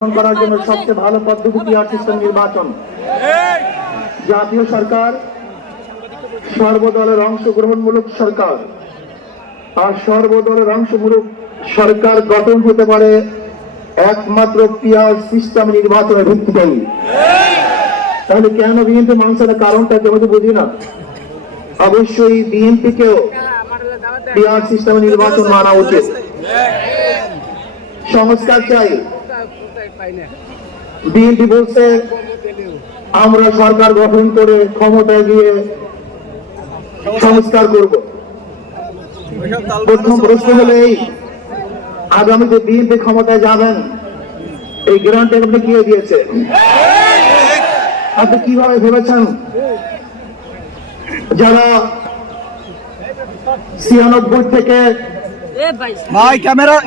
করার জন্য সবচেয়ে ভালো পদ্ধতি পিআর সিস্টেম নির্বাচন। জাতীয় সরকার সর্বদলের অংশগ্রহণমূলক সরকার, আর সর্বদলের অংশমূলক সরকার গঠন হতে পারে একমাত্র পিআর সিস্টেম নির্বাচনের ভিত্তিতেই। তাহলে কেন বিএনপি মানছে না? কারণটা কেউ বুঝি না। অবশ্যই বিএনপিকেও পিআর সিস্টেম নির্বাচন মানা উচিত। সংস্কার চাই। বিএনপি বলছে আমরা সরকার গঠন করে ক্ষমতায় গিয়ে সংস্কার করব। প্রথম প্রশ্ন হলো এই, আগামীতে বিএনপি ক্ষমতায় যাবেন, এই গ্যারান্টি আপনি কে দিয়েছে? আপনি কিভাবে ভেবেছেন যারা 96 থেকে 91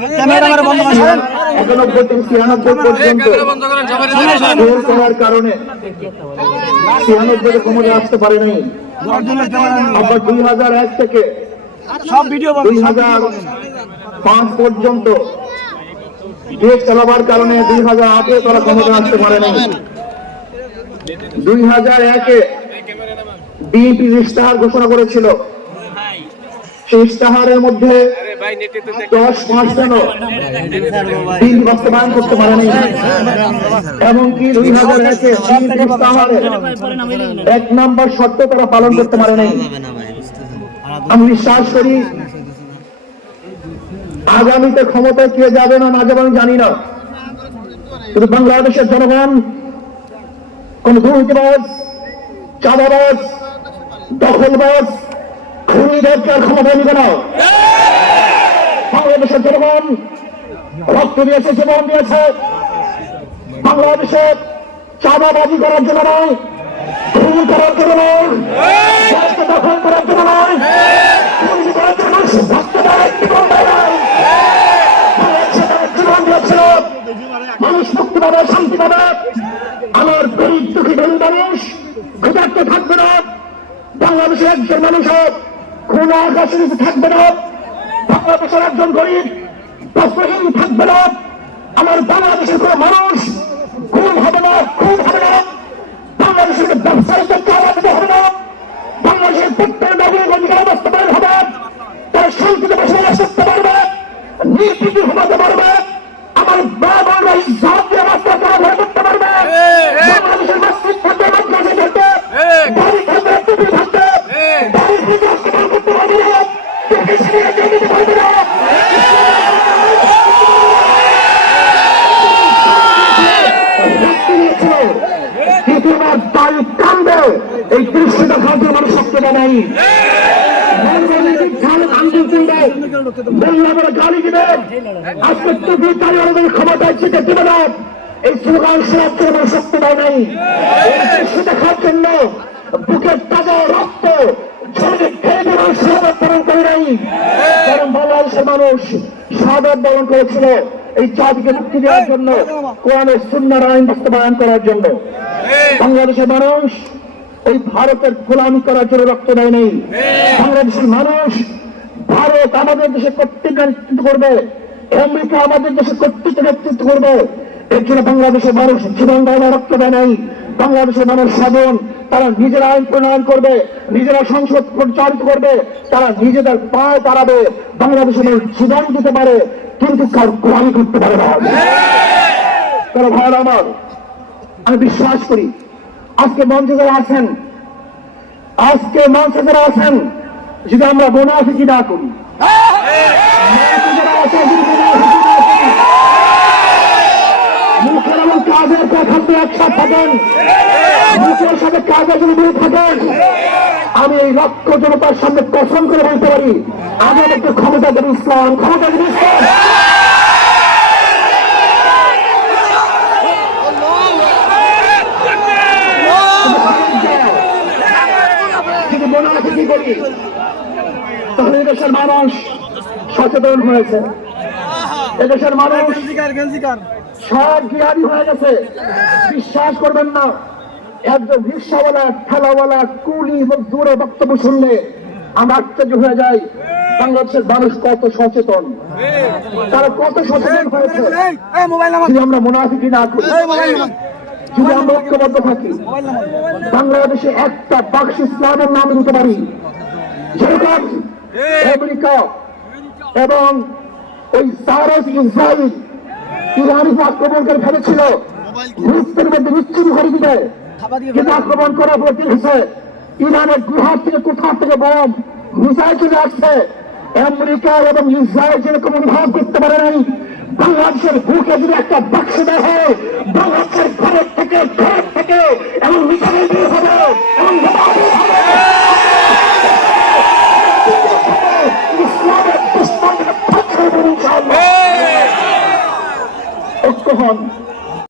থেকে 96 পর্যন্ত করার কারণে 96 ক্ষমতায় আসতে পারে নাই। আবার 2001 থেকে 2005 পর্যন্ত দেশ চালাবার কারণে 2008 তারা ক্ষমতায় আসতে পারে নাই। 2001-এ বিএনপি ইশতেহার ঘোষণা করেছিল, সেই ইশতেহারের মধ্যে 10% বিএনপি বাস্তবায়ন করতে পারেনি। এমনকি 2001-এ ইশতেহারে 1 নম্বর শর্ত তারা পালন করতে পারে নাই। আমি বিশ্বাস করি আগামীতে ক্ষমতায় কে যাবে না যাবে আমি জানি না, কিন্তু বাংলাদেশের জনগণ কোন দুর্নীতিবাজ, চাঁদাবাজ, দখলবাজ, খুনিদেরকে আর ক্ষমতা নিবে না। বাংলাদেশের জনগণ রক্ত দিয়েছে, জীবন দিয়েছে বাংলাদেশের চাঁদাবাজি করার জন্য নয়, খুন করার জন্য নয়, দখল করার জন্য নয়, মানুষ মুক্তি পাবে, শান্তি পাবে। আমার গরিব দুঃখী গরিব মানুষ ক্ষুধার্ত থাকবে না। বাংলাদেশের একজন মানুষ খুন আকাশে নিচে থাকবে না। বাংলাদেশের একজন গরিব বস্ত্রহীন থাকবে না। আমার বাংলাদেশের কোন মানুষ খুন হবে না, খুন হবে না। বাংলাদেশের ব্যবসায়ীদেরকে আওয়াজ দিতে হবে না। বাংলাদেশের প্রত্যেক নাগরিক অধিকার বাস্তবায়ন হবে। তারা শান্তিতে বসবাস করতে পারবে, নির্বিঘ্নে ঘুমাতে পারবে। আমার বাবা ইজ্জত দিয়ে রাস্তা করা ভয় করতে পারবে। বাংলাদেশের মসজিদ থাকবে, মাদ্রাসা থাকবে, বাড়ি থাকবে, টুপি থাকবে, বাড়ির ভিতরে ইস্তেমাল করতে পারবে না, টুপি ছিঁড়ে দিতে পারবে না। কিন্তু আমার বাড়ি কান্দে, এই দৃশ্য দেখার জন্য মানুষ শক্তি নাই। গালি দিবে, আজকে টুপি তাই আমাদের ক্ষমতায় চিঠে দিবে না, এই স্লোগান শোনার জন্য শক্তি দেয় নাই। এই দৃশ্য দেখার জন্য বুকের তাজা রক্ত ঝরে খেয়ে দেওয়ার শাহাদাত বরণ করে নাই। কারণ বাংলাদেশের মানুষ শাহাদাত বরণ করেছিল এই জাতিকে মুক্তি দেওয়ার জন্য, কোরআনের সুন্নাহর আইন বাস্তবায়ন করার জন্য। বাংলাদেশের মানুষ ওই ভারতের গোলামি করার জন্য রক্ত দেয় নাই। বাংলাদেশের মানুষ ভারত আমাদের দেশে কর্তৃত্ব নেতৃত্ব করবে, আমেরিকা আমাদের দেশে কর্তৃত্ব নেতৃত্ব করবে, এর জন্য বাংলাদেশের মানুষ জীবন দেওয়া রক্ত দেয় নাই। বাংলাদেশের মানুষ সাধন, তারা নিজেরা আইন প্রণয়ন করবে, নিজেরা সংসদ পরিচালিত করবে, তারা নিজেদের পায়ে দাঁড়াবে। বাংলাদেশের মানুষ জীবন দিতে পারে, কিন্তু কার গোলামি করতে পারে না। তারা ভাইরা আমার, আমি বিশ্বাস করি আজকে মঞ্চে যারা আছেন, যদি আমরা মুনাফিকি না করি, মুখের এবং কাজের কথা একসাথে থাকেন, মুখের সাথে কাজের যদি মিলে থাকেন, আমি এই লক্ষ জনতার সামনে কসম করে বলতে পারি, আমাদেরকে ক্ষমতা দেবে ইসলাম, ক্ষমতা দেবে ইসলাম। মুনাফিকি করি তাহলে এদেশের মানুষ সচেতন হয়েছে, এদেশের মানুষ সব জিহাদি হয়ে গেছে। বিশ্বাস করবেন না, একজন রিক্সাওয়ালা, ঠেলাওয়ালা, কুলি এবং দূরে বক্তব্য শুনলে আমরা আশ্চর্য হয়ে যাই। বাংলাদেশের মানুষ কত সচেতন, তারা কত সচেতন হয়েছে। যদি আমরা মুনাফিকি না করি, যদি আমরা ঐক্যবদ্ধ থাকি, বাংলাদেশে একটা বাক্স ইসলামের নাম দিতে পারি। যেরকম আমেরিকা এবং ওই সারস ইসরায়েল ইরান আক্রমণ করে ফেলেছিল, মুহূর্তের মধ্যে বিচ্ছিন্ন করে দিবে, কিন্তু আক্রমণ করার পর কি হয়েছে? ইরানের গুহার থেকে কোথা থেকে বোম মিসাইল চলে আসছে। আমেরিকা এবং ইসরায়েল যেরকম অনুভব করতে পারে নাই, বাংলাদেশের বুকে যদি একটা বাক্স দেওয়া হয়, বাংলাদেশের ঘরের থেকে ঘর থেকে এবং মিসাইল বের হবে এবং ইসলামের দুশ্মনদের পক্ষে ইনশাআল্লাহ ঐক্য হন।